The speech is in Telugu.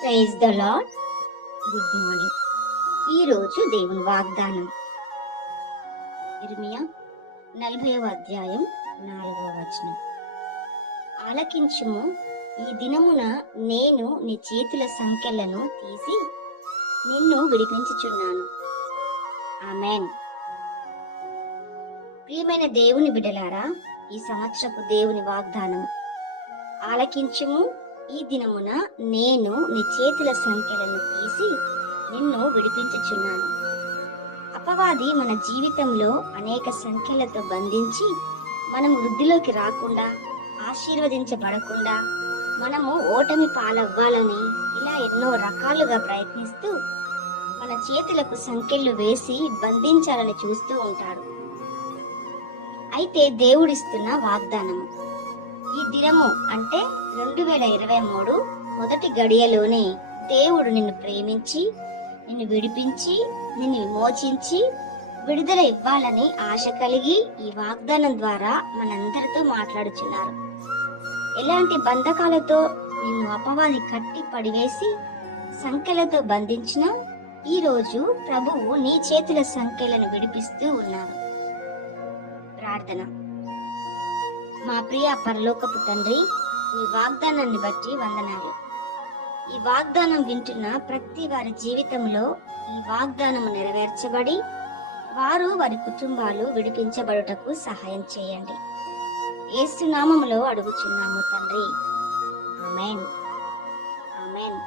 Praise the lord. Good morning. ఈరోజు దేవుని వాగ్దానం ఇర్మియా 40వ అధ్యాయం 4వ వచనం. ఆలకించుము, ఈ దినమున నేను నీ చేతుల సంకెళ్లను తీసి నిన్ను విడిపించుచున్నాను. ఆమేన్. ప్రియమైన దేవుని బిడ్డలారా, ఈ సంవత్సరపు దేవుని వాగ్దానం, ఆలకించుము, ఈ దినమున నేను నీ చేతుల సంఖ్యలను తీసి నిన్ను విడిపించుచున్నాను. అపవాది మన జీవితంలో అనేక సంఖ్యలతో బంధించి మనం వృద్ధిలోకి రాకుండా, ఆశీర్వదించబడకుండా, మనము ఓటమి పాలవ్వాలని ఇలా ఎన్నో రకాలుగా ప్రయత్నిస్తూ మన చేతులకు సంఖ్యలు వేసి బంధించాలని చూస్తూ ఉంటాడు. అయితే దేవుడిస్తున్న వాగ్దానము, ఈ దినము అంటే 2023 మొదటి గడియలోనే దేవుడు నిన్ను ప్రేమించి, నిన్ను విడిపించి, నిన్ను విమోచించి విడుదల ఇవ్వాలని ఆశ కలిగి ఈ వాగ్దానం ద్వారా మనందరితో మాట్లాడుచున్నారు. ఎలాంటి బంధకాలతో నిన్ను అపవాది కట్టి పడివేసి సంఖ్యలతో బంధించినా ఈ రోజు ప్రభువు నీ చేతుల సంఖ్యలను విడిపిస్తూ ఉన్నారు. ప్రార్థన. మా ప్రియ పరలోకపు తండ్రి, ఈ వాగ్దానాన్ని బట్టి వందనాలు. ఈ వాగ్దానం వింటున్న ప్రతి వారి జీవితంలో ఈ వాగ్దానము నెరవేర్చబడి వారు వారి కుటుంబాలు విడిపించబడుటకు సహాయం చేయండి. యేసు నామములో అడుగుచున్నాము తండ్రి. ఆమేన్. ఆమేన్.